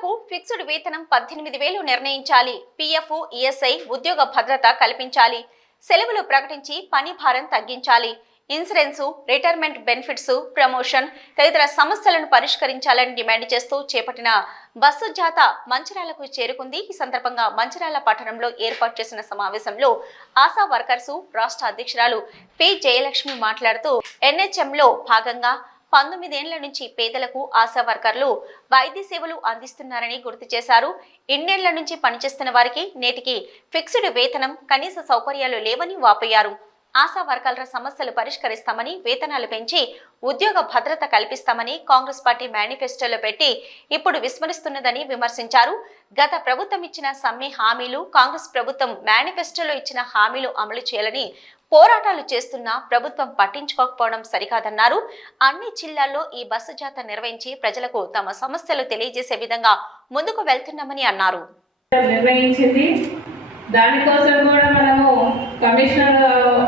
ప్రజలకు ఫిక్స్డ్ వేతనం పద్దెనిమిది వేలు నిర్ణయించాలి. పీఎఫ్ ఈఎస్ఐ ఉద్యోగ భద్రత కల్పించాలి. సెలవులు ప్రకటించి పని భారం తగ్గించాలి. ఇన్సూరెన్స్ రిటైర్మెంట్ బెనిఫిట్స్ ప్రమోషన్ తదితర సమస్యలను పరిష్కరించాలని డిమాండ్ చేస్తూ చేపట్టిన బస్సు జాత మంచిరాలకు చేరుకుంది. ఈ సందర్భంగా మంచిరాల పట్టణంలో ఏర్పాటు చేసిన సమావేశంలో ఆశా వర్కర్స్ రాష్ట్ర అధ్యక్షురాలు పి. జయలక్ష్మి మాట్లాడుతూ ఎన్హెచ్ఎంలో భాగంగా పంతొమ్మిదేళ్ళ నుంచి పేదలకు ఆశా వర్కర్లు వైద్య సేవలు అందిస్తున్నారని గుర్తు చేశారు. ఇన్నేళ్ళ నుంచి పనిచేస్తున్న వారికి నేటికి ఫిక్స్డ్ వేతనం కనీస సౌకర్యాలు లేవని వాపోయారు. ఆశా వర్కర్ల సమస్యలు పరిష్కరిస్తామని వేతనాలు పెంచి ఉద్యోగ భద్రత కల్పిస్తామని కాంగ్రెస్ పార్టీ మేనిఫెస్టోలో పెట్టి ఇప్పుడు విస్మరిస్తున్నదని విమర్శించారు. గత ప్రభుత్వం ఇచ్చిన సమ్మె హామీలు కాంగ్రెస్ ప్రభుత్వం మేనిఫెస్టోలో ఇచ్చిన హామీలు అమలు చేయాలని పోరాటాలు చేస్తున్నా ప్రభుత్వం పట్టించుకోకపోవడం సరికాదన్నారు. అన్ని జిల్లాల్లో ఈ బస్సు జాత నిర్వహించి ప్రజలకు తమ సమస్యలు తెలియజేసే విధంగా ముందుకు వెళ్తున్నామని అన్నారు. దానికోసం కూడా మనము కమిషనర్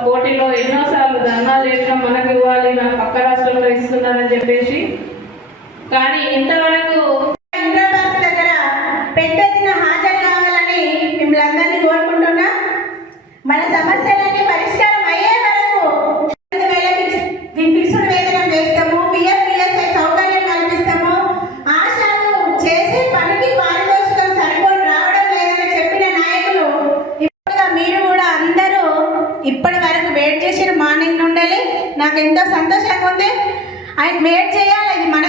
పోటీలో ఎన్నోసార్లు ధర్నాలు చేసినాం మనకు ఇవ్వాలి మన పక్క రాష్ట్రంలో ఇస్తున్నారని చెప్పేసి. కానీ ఇంతవరకు ఇంద్రపార్క్ దగ్గర పెద్ద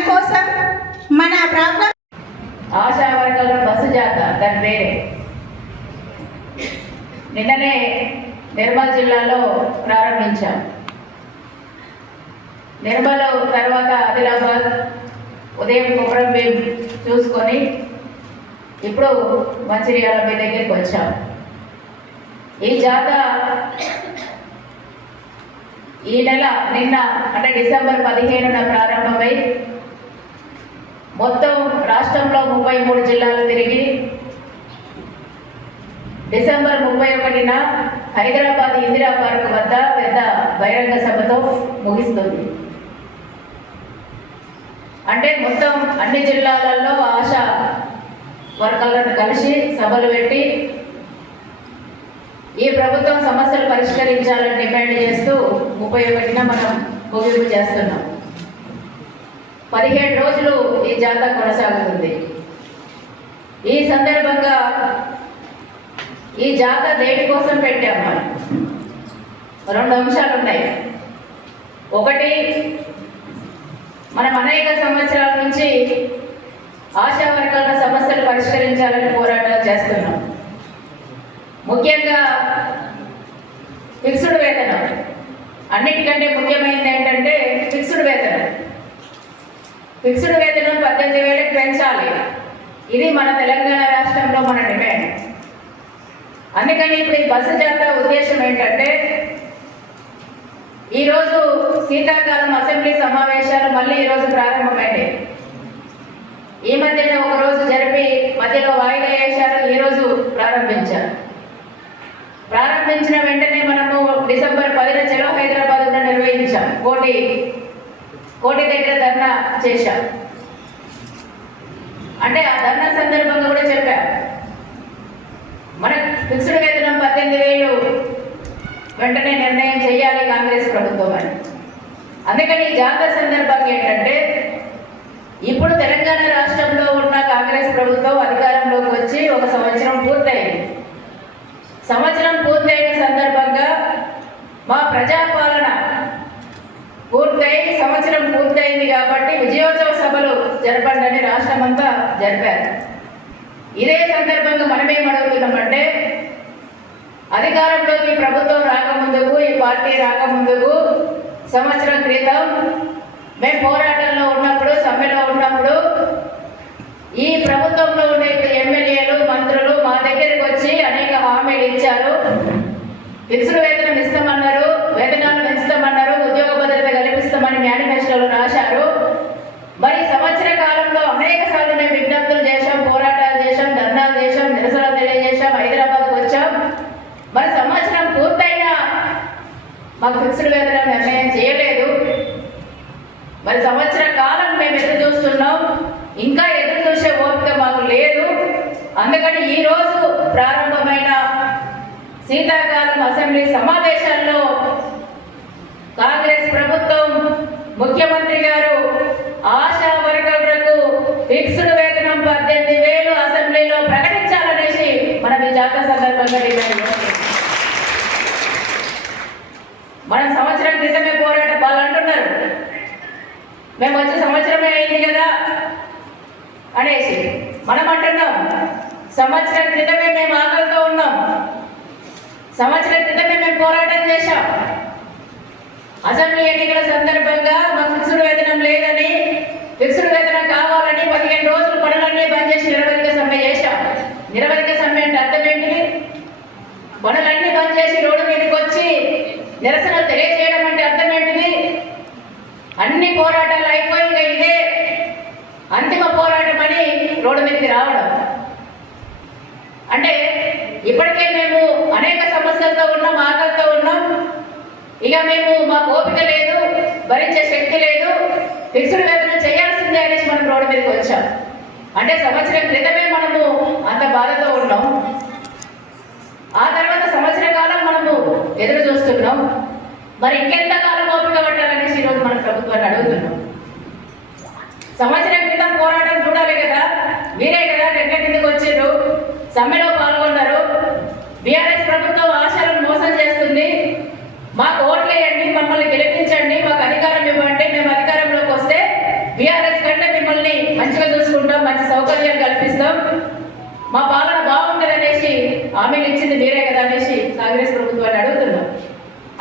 కోసం మన ప్రాబ్లం ఆశా వర్గాల బస్సు జాత దాని పేరే. నిన్ననే నిర్మల్ జిల్లాలో ప్రారంభించాం. నిర్మల్ తర్వాత ఆదిలాబాద్ ఉదయం కుమరం మేము చూసుకొని ఇప్పుడు మంచిర్యాల మీ దగ్గరికి వచ్చాం. ఈ జాత ఈ నెల నిన్న అంటే డిసెంబర్ పదిహేనున ప్రారంభమై మొత్తం రాష్ట్రంలో ముప్పై మూడు జిల్లాలు తిరిగి డిసెంబర్ ముప్పై ఒకటిన హైదరాబాద్ ఇందిరా పార్క్ వద్ద పెద్ద బహిరంగ సభతో ముగిస్తుంది. అంటే మొత్తం అన్ని జిల్లాలలో ఆశ వర్గాలను కలిసి సభలు పెట్టి ఈ ప్రభుత్వం సమస్యలు పరిష్కరించాలని డిమాండ్ చేస్తూ ముప్పై ఒకటిన మనం ముగింపు చేస్తున్నాం. పదిహేడు రోజులు ఈ జాతర కొనసాగుతుంది. ఈ సందర్భంగా ఈ జాతర దేటి కోసం పెట్టాం మనం? రెండు అంశాలు ఉన్నాయి. ఒకటి మనం అనేక సంవత్సరాల నుంచి ఆశా వర్గాల సమస్యలు పరిష్కరించాలని పోరాటాలు చేస్తున్నాం. ముఖ్యంగా ఫిక్స్డ్ వేతనం. అన్నిటికంటే ముఖ్యమైనది ఏంటంటే ఫిక్స్డ్ వేతనం పద్దెనిమిది వేలకు పెంచాలి. ఇది మన తెలంగాణ రాష్ట్రంలో మన డిమాండ్. అందుకని ఇప్పుడు ఈ బస్సు జాతర ఉద్దేశం ఏంటంటే ఈరోజు శీతాకాలం అసెంబ్లీ సమావేశాలు మళ్ళీ ఈరోజు ప్రారంభమైనాయి. ఈ మధ్యనే ఒకరోజు జరిపి మధ్యలో వాయిదా వేశారు ఈరోజు ప్రారంభించారు. ప్రారంభించిన వెంటనే మనము డిసెంబర్ పదిన చెలో హైదరాబాద్ నిర్వహించాం. కోటి కోటి దగ్గర ధర్నా చేశాం. అంటే ఆ ధర్నా సందర్భంగా కూడా చెప్పా. మన ఫిక్స్డ్ వేతనం పద్దెనిమిది వేలు వెంటనే నిర్ణయం చేయాలి కాంగ్రెస్ ప్రభుత్వం అని. అందుకని ఈ జాతర సందర్భంగా ఏంటంటే ఇప్పుడు తెలంగాణ రాష్ట్రంలో ఉన్న కాంగ్రెస్ ప్రభుత్వం అధికారంలోకి వచ్చి ఒక సంవత్సరం పూర్తయింది. సంవత్సరం పూర్తయిన సందర్భంగా మా ప్రజాపాలన సంవత్సరం పూర్తయింది కాబట్టి విజయోత్సవ సభలు జరపండి అని రాష్ట్రమంతా జరిపారు. ఇదే సందర్భంగా మనమేం అడుగుతున్నామంటే అధికారంలోకి ప్రభుత్వం రాకముందుకు ఈ పార్టీ రాకముందుకు సంవత్సరం క్రితం మేము పోరాటంలో ఉన్నప్పుడు సమ్మెలో ఉన్నప్పుడు ఈ ప్రభుత్వంలో ఉండే ఎమ్మెల్యేలు మంత్రులు మా దగ్గరికి వచ్చి అనేక హామీలు ఇచ్చారు. ఫిక్స్డ్ వేతనం ఇస్తామన్నారు వేతనాలు పెంచుతామన్నారు ఉద్యోగ భద్రత కల్పిస్తామని మేనిఫెస్టోలో రాశారు మరి సంవత్సర కాలంలో అనేక సార్లు మేము విజ్ఞప్తులు చేశాం పోరాటాలు చేశాం ధర్నాలు చేశాం నిరసనలు తెలియజేశాం హైదరాబాద్కు వచ్చాం మరి సంవత్సరం పూర్తయినా మాకు ఫిక్స్డ్ వేతనం నిర్ణయం చేయలేదు. మరి సంవత్సర కాలం మేము ఎదురు చూస్తున్నాం. ఇంకా ఎదురు చూసే ఓపిక మాకు లేదు. అందుకని ఈ రోజు ప్రారంభమైన శీతాకాలం అసెంబ్లీ సమావేశాల్లో కాంగ్రెస్ ప్రభుత్వం ముఖ్యమంత్రి గారు ఆశా వర్కర్లకు ఫిక్స్డ్ వేతనం పద్దెనిమిది వేలు అసెంబ్లీలో ప్రకటించాలనేసి మనం ఈ జాతర సందర్భంగా డిమాండ్ చేస్తున్నాం. మనం సంవత్సరం క్రితమే పోరాటం వాళ్ళు అంటున్నారు. మేము వచ్చే సంవత్సరమే అయింది కదా అనేసి మనం అంటున్నాం. సంవత్సరం క్రితమే మేము ఆకలితో ఉన్నాం. సంవత్సరం క్రితమే మేము పోరాటం చేశాం. అసెంబ్లీ ఎన్నికల సందర్భంగా మాకు ఫిక్స్డ్ వేతనం లేదని ఫిక్స్డ్ వేతనం కావాలని పదిహేను రోజులు పనులన్నీ బంద్ చేసి నిరవధిక సమ్మె చేశాం. నిరవధిక సమ్మె అంటే అర్థం ఏంటి? పనులన్నీ బంద్ చేసి రోడ్డు మీదకి వచ్చి నిరసన తెలియజేయడం అన్ని పోరాటాలు అయిపోయి ఇదే అంతిమ పోరాటం అని రోడ్డు మీదకి రావడం. అంటే ఇప్పటికే మేము అనేక సమస్యలతో ఉన్నాం ఆకలితో ఉన్నాం. ఇక మేము మా ఓపిక లేదు భరించే శక్తి లేదు ఫిక్స్డ్ వేతనం చేయాల్సిందే అనేసి మనం రోడ్డు మీదకి వచ్చాం. అంటే సంవత్సరం క్రితమే మనము అంత బాధతో ఉన్నాం. ఆ తర్వాత సంవత్సర కాలం మనము ఎదురు చూస్తున్నాం. మరి ఇంకెంత కాలం ఓపిక పట్టాలనేసి ఈరోజు మన ప్రభుత్వాన్ని అడుగుతున్నాం. సంవత్సరం క్రితం పోరాటం చూడాలి కదా? మీరే కదా రెడ్ల కిందకు వచ్చారు. సమ్మెలో పాల్గొన్నారు. బీఆర్ఎస్ ప్రభుత్వం ఆశలను మోసం చేస్తుంది. మాకు ఓట్లేయండి మమ్మల్ని గెలిపించండి మాకు అధికారం ఇవ్వండి. మేము అధికారంలోకి వస్తే బీఆర్ఎస్ కంటే మిమ్మల్ని మంచిగా చూసుకుంటాం మంచి సౌకర్యాలు కల్పిస్తాం. మా పాలన బాగుంటుంది అనేసి హామీలు ఇచ్చింది మీరే కదా అనేసి కాంగ్రెస్ ప్రభుత్వాన్ని అడుగుతున్నాం.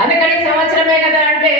అందుకని సంవత్సరమే కదా అంటే